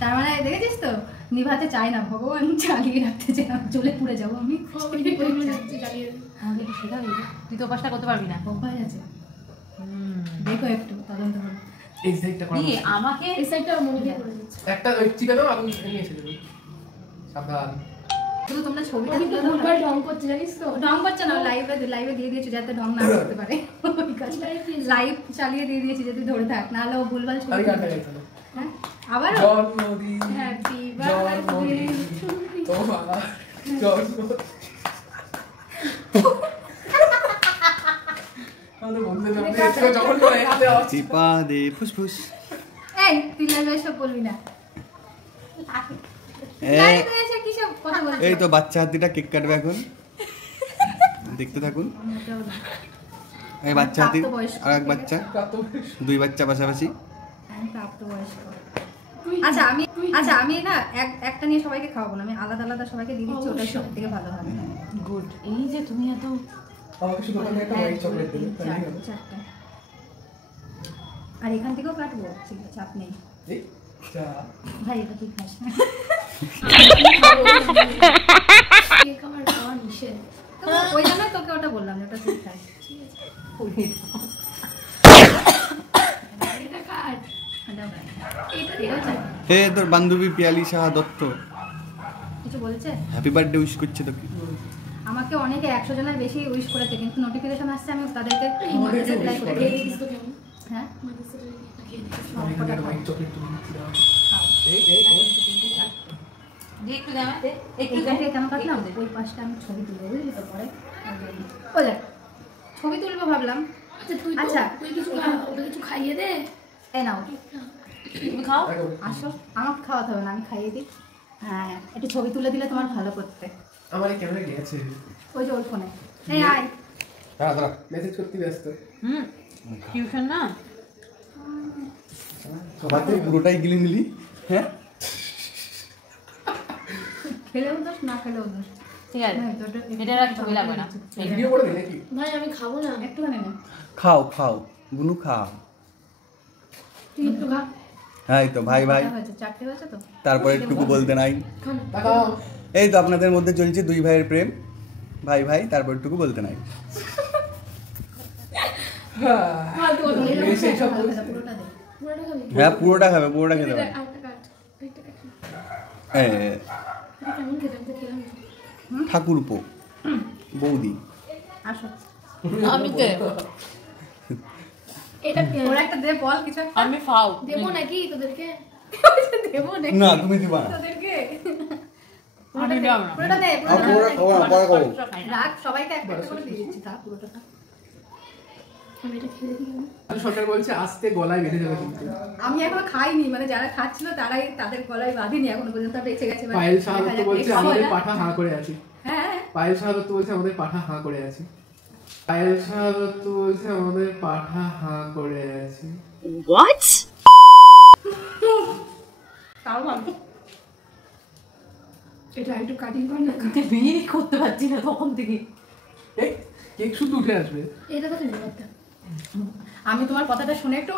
তার মানে দেখেছিস তো নিভাতে চাই না ভগবান, চালিয়ে রাখতে চাই না, জ্বলে পুড়ে যাবো আমি। আমাকে শেখা হয়ে তুই তো অভ্যাসটা করতে পারবি না। অভ্যাস আছে, দেখো একটু তদন্ত করো। এই সাইডটা করা আমাকে এই সাইডটা মনে দিয়ে করে দিচ্ছি একটা ওই চিকানো আমি নিয়ে এসে দেব। সাবধান। শুধু তোমরা ছবিটা তুলে দাও। ভুলভাল ঢং করছে জানিস তো। ঢং করছে না, লাইভে দিয়ে দিয়েছি যাতে ঢং না করতে পারে। ওই কাজটা লাইভ চালিয়ে দিয়ে দিয়েছি যাতে ধরে থাক, না হলে ও ভুলভাল ছবি। আমি গানটা গাইতে হবে। হ্যাঁ আবার জন্মদিন হ্যাপি বার্থডে তোমার জন্মদিন। আমাদের বন্ধুদের জন্য যখন করে হাতে আওয়াজ চিপা দে ফুসফুস। এই তুই লাইভে এসব বলবি না। লাইভে এসে কি সব কথা বলছিস? এই তো বাচ্চা হাতিটা কেক কাটবে এখন, দেখতে থাকুন। এই বাচ্চা হাতি আর এক বাচ্চা, দুই বাচ্চা পাশাপাশি। আচ্ছা আমি না একটা নিয়ে সবাইকে খাওয়াবো না, আমি আলাদা আলাদা সবাইকে দিয়ে দিচ্ছি, ওটাই সব থেকে ভালো হবে। গুড। এই যে তুমি এত আমাকে শুধু ওখানে একটা হোয়াইট চকলেট দেবে, তাই না? চারটা। আর এখান থেকেও কাটবো, ঠিক আছে চাপ নেই। এই যা ভাই এটা তুই খাস না। কেক আমার খাওয়া নিষেধ, তো ওই জন্য তোকে ওটা বললাম যে ওটা তুই খাস। ঠিক আছে এটা কাট। হে তোর বান্ধবী পিয়ালি সাহা দত্ত কিছু বলছে? হ্যাপি বার্থডে উইশ করছে তোকে। আমাকে অনেকে 100 জনের বেশি উইশ করেছে, কিন্তু নোটিফিকেশন আসছে আমি তাদেরকে রিপ্লাই করে দিয়েছি। হ্যাঁ হোয়াইট চকলেট তুমি দাও। এই একটু দাও, একটু কেন কাটলাম? ওই পাশটা আমি ছবি তুলবো, বুঝলি তো? পরে ও দেখ ছবি তুলবো ভাবলাম। আচ্ছা তুই কিছু খাইয়ে দে। এই নাও তুমি খাও, আসো আমাকে খাওয়াতে হবে না, আমি খাইয়ে দিই। হ্যাঁ একটু ছবি তুলে দিলে তোমার ভালো করতে। আমার এই ক্যামেরা গেছে ওই যে ওর ফোনে। এই আয়। হ্যাঁ দাঁড়া, মেসেজ করতে ব্যস্ত। টিউশন না সবাই পুরোটাই গিলে নিলি। হ্যাঁ খেলেও দোষ, না খেলেও দোষ। ঠিক আছে এটা আর ছবি লাগবে না। ভিডিও করে দিই নাকি? ভাই আমি খাবো না, একটুখানি না। খাও খাও বুনু খাও। তুই একটু খা। হ্যাঁ এই তো ভাই ভাই, চারটে হয়েছে তো। তারপরে একটুকু বলতে নাই। তাকাও। এই তো আপনাদের মধ্যে চলছে দুই ভাইয়ের প্রেম, ভাই ভাই, তারপর একটুকু বলতে নাই। হ্যাঁ পুরোটা খাবে, পুরোটা খেতে পারে। ঠাকুরপো বৌদি আমি দে এটা ওরা একটা দে বল কিছু। আমি খাও দেবো নাকি তোদেরকে? দেবো নাকি? না তুমি দিবা না তোদেরকে। আমি দাও না, পুরোটা দে, রাখ সবাইকে একটা করে দিয়ে দিচ্ছি। তা পুরোটা খা। আমি এটা খেয়ে দিই। আমি সরকার বলছে আস্তে গলায় বেঁধে যাবে কিন্তু। আমি এখনো খাইনি, মানে যারা খাচ্ছিল তারাই তাদের গলায় বাঁধেনি এখনো পর্যন্ত, বেঁচে গেছে। পায়েল সাহাদত্ত বলছে আমাদের পাঠা হাঁ করে আছে। হ্যাঁ পায়েল সাহাদত্ত বলছে আমাদের পাঠা হাঁ করে আছে। পায়েল সাহাদত্ত বলছে আমাদের পাঠা হাঁ করে আছে। হোয়াট? তাও ভালো। এটা একটু কাটিং কর না, বিয়ে করতে পারছি না তখন থেকে। এই কেক শুধু উঠে আসবে। এটা তো তুমি করতে। আমি তোমার কথাটা শুনে একটু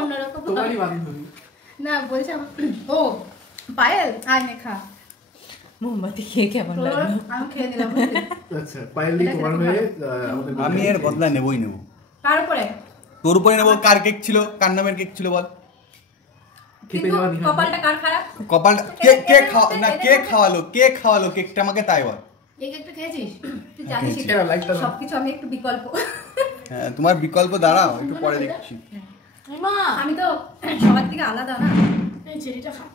অন্যরকম তোমারই বান্ধবী না বলছে। ও পায়েল আয় নে খা। মোমবাতি খেয়ে কেমন লাগলো? আমি খেয়ে দিলাম। আচ্ছা পায়েল দি তোমার হয়ে আমাদের আমি এর বদলা নেবই নেব। কার উপরে? তোর উপরে নেব। কার কেক ছিল? কার নামের কেক ছিল বল? কিন্তু কপালটা কার খারাপ? কপালটা কে খাওয়া না, কে খাওয়ালো? কে খাওয়ালো কেকটা আমাকে তাই বল। এই কেকটা খেয়েছিস? তুই জানিস সবকিছু আমি একটু বিকল্প। হ্যাঁ তোমার বিকল্প দাঁড়াও, একটু পরে দেখছি। আমি তো সবার থেকে আলাদা না। এই চেরিটা খা,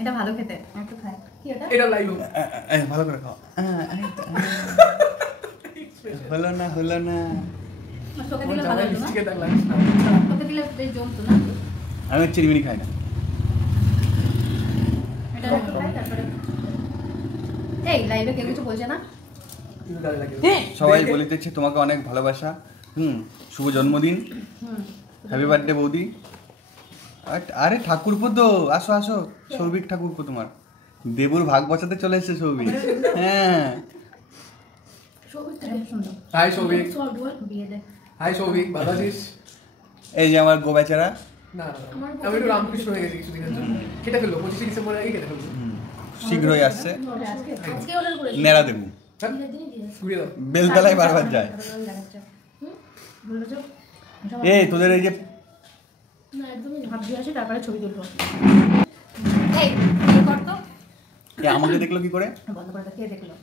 এটা ভালো খেতে। একটু খাই। কি এটা? এটা লাইভ ভালো করে খাও। হলো না হলো না। তোকে দিলে ভালো হতো না? তোকে দিলে বেশ জমতো না? আমি চিনিমিনি খাই না। এটা একটু খাই তারপরে। এই লাইভে কেউ কিছু বলছে না? সবাই বলিতেছে তোমাকে অনেক ভালোবাসা। শুভ জন্মদিন, হ্যাপি বার্থডে বৌদি। আরে ঠাকুরপো তো, আসো আসো। সৌভিক ঠাকুরপো তোমার দেবুর ভাগ বসাতে চলে এসেছে সৌভিক। হ্যাঁ হাই সৌভিক। হাই সৌভিক, ভালো আছিস? এই যে আমার গো বেচারা না আমি একটু রামকৃষ্ণ হয়ে গেছি কিছুদিনের জন্য কেটে ফেললো 25 ডিসেম্বরের আগে কেটে ফেললো শীঘ্রই আসছে আজকে অর্ডার করেছি নেড়া দেবু ঘুরিয়ে দাও বেলতলায় বারবার যায় বললো যে এই তোদের এই যে না একদমই ভাবছি আসি তারপরে ছবি তুলবো এই কর তো আমাকে দেখলো কি করে বন্ধ করে দাও কে দেখলো